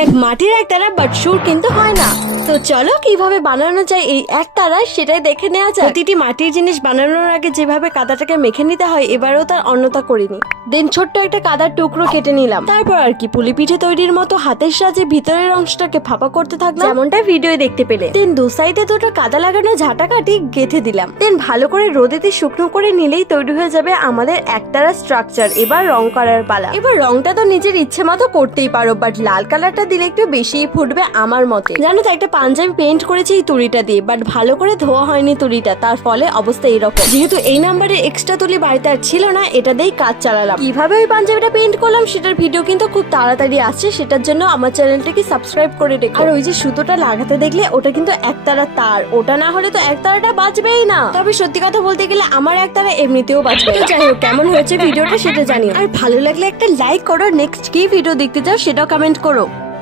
এক মাটির একতারা বাট সুর কিন্তু হয় না। তো চলো কিভাবে বানানো যায় এই একতারা সেটাই দেখে নেওয়া যায়। প্রতিটি মাটির জিনিস বানানোর আগে যেভাবে কাদাটাকে মেখে নিতে হয় এবারেও তার অন্যতা করিনি। দেন ছোট্ট একটা কাদার টুকরো কেটে নিলাম। তারপর আর কি পুলি পিঠে তৈরির মতো হাতের সাহায্যে ভিতরের অংশটাকে ফাঁপা করতে থাকলাম, যেমনটা ভিডিও দেখতে পেলে। দেন দু সাইডে দুটো কাদা লাগানো ঝাঁটা কাটি গেঁথে দিলাম। দেন ভালো করে রোদেতে শুকনো করে নিলেই তৈরি হয়ে যাবে আমাদের একতারা স্ট্রাকচার। এবার রং করার পালা। এবার রংটা তো নিজের ইচ্ছে মতো করতেই পারো, বাট লাল কালারটা দিলে একটু বেশিই ফুটবে আমার মতে। জানো তো একটা পাঞ্জাবি পেইন্ট করেছি এই তুড়িটা দিয়ে, বাট ভালো করে ধোয়া হয়নি তুড়িটা, তার ফলে অবস্থা এরকম। যেহেতু এই নাম্বারের এক্সট্রা তুলি বাড়িতে আর ছিল না, এটা দিয়েই কাজ চালালাম। কিভাবে ওই পাঞ্জাবিটা পেইন্ট করলাম সেটার ভিডিও কিন্তু খুব তাড়াতাড়ি আসছে, সেটার জন্য আমার চ্যানেলটাকে সাবস্ক্রাইব করে রেখো। আর ওই যে সুতোটা লাগাতে দেখলে ওটা কিন্তু একতারা তার, ওটা না হলে তো একতারাটা বাঁচবেই না। তবে সত্যি কথা বলতে গেলে আমার একতারা এমনিতেও বাঁচবে। তো যাই হোক, কেমন হয়েছে ভিডিওটা সেটা জানিও, আর ভালো লাগলে একটা লাইক করো। নেক্সট কি ভিডিও দেখতে চাও সেটাও কমেন্ট করো।